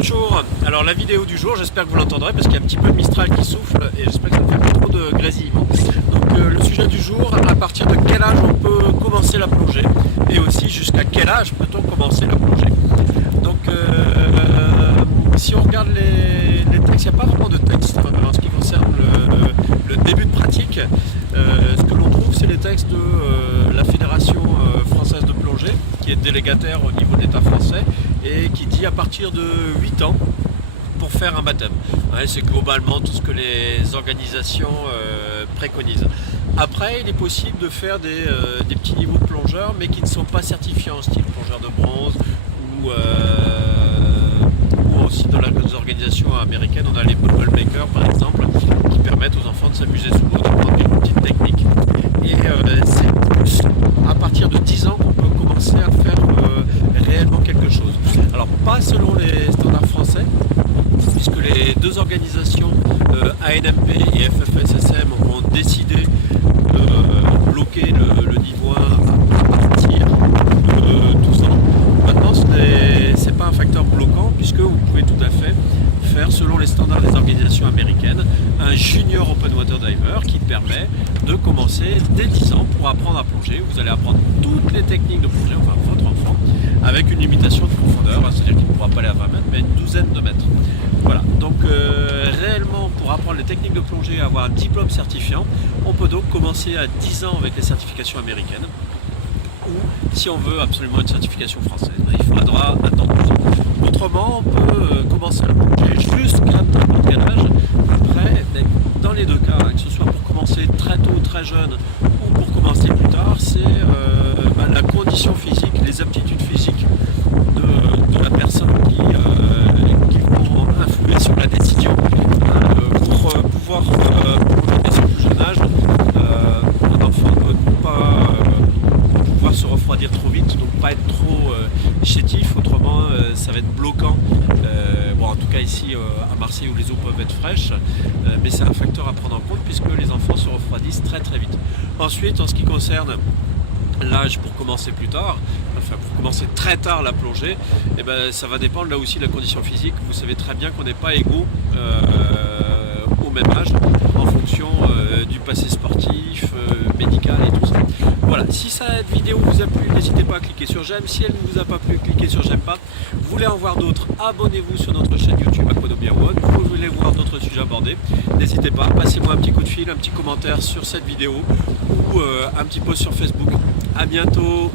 Bonjour, alors la vidéo du jour, j'espère que vous l'entendrez parce qu'il y a un petit peu de Mistral qui souffle et j'espère que ça ne fait pas trop de grésillement. Donc le sujet du jour, à partir de quel âge on peut commencer la plongée et aussi jusqu'à quel âge peut-on commencer la plongée. Donc si on regarde les textes, il n'y a pas vraiment de texte en ce qui concerne le début de pratique. Ce que l'on trouve, c'est les textes de la Fédération française de plongée, qui est délégataire au niveau de l'État français, et qui dit à partir de 8 ans pour faire un baptême. Ouais, c'est globalement tout ce que les organisations préconisent. Après, il est possible de faire des petits niveaux de plongeurs, mais qui ne sont pas certifiants, style plongeur de bronze, ou aussi dans les organisations américaines, on a les bubble makers par exemple, qui permettent aux enfants de s'amuser sous l'eau, d'apprendre des petites techniques. Et c'est plus à partir de 10 ans qu'on peut commencer à faire réellement quelque chose. Alors pas selon les standards français, puisque les deux organisations ANMP et FFSSM ont décidé de bloquer le niveau 1 à partir de 12 ans. Maintenant, ce n'est pas un facteur bloquant, puisque vous pouvez tout à fait faire, selon les standards des organisations américaines, un junior open water diver qui permet de commencer dès 10 ans pour apprendre à plonger. Vous allez apprendre toutes les techniques de plongée, enfin votre enfant, avec une limitation de profondeur, c'est-à-dire qu'il ne pourra pas aller à 20 mètres, mais à une douzaine de mètres. Voilà, donc réellement, pour apprendre les techniques de plongée et avoir un diplôme certifiant, on peut donc commencer à 10 ans avec les certifications américaines, ou si on veut absolument une certification française, il faudra attendre 12 ans. Autrement, on peut commencer à plonger jusqu'à n'importe quel âge. Après, dans les deux cas, que ce soit pour commencer très tôt, très jeune, ou pour commencer plus tard, c'est la condition physique, les aptitudes physiques de la personne qui vont influer sur la décision. Pour pouvoir plonger dès son plus jeune âge, un enfant ne doit pas pouvoir se refroidir trop vite, donc pas être trop chétif, autrement ça va être bloquant. En tout cas ici à Marseille où les eaux peuvent être fraîches, mais c'est un facteur à prendre en compte puisque les enfants se refroidissent très très vite. Ensuite, en ce qui concerne l'âge pour commencer plus tard, enfin pour commencer très tard la plongée, ça va dépendre là aussi de la condition physique. Vous savez très bien qu'on n'est pas égaux au même âge en fonction du passé sportif, médical et tout ça. Voilà, si cette vidéo vous a plu, n'hésitez pas à cliquer sur j'aime. Si elle ne vous a pas plu, cliquez sur j'aime pas. Vous voulez en voir d'autres, abonnez-vous sur notre chaîne YouTube Aquanobia One. Vous voulez voir d'autres sujets abordés, n'hésitez pas, passez-moi un petit coup de fil, un petit commentaire sur cette vidéo ou un petit post sur Facebook. À bientôt.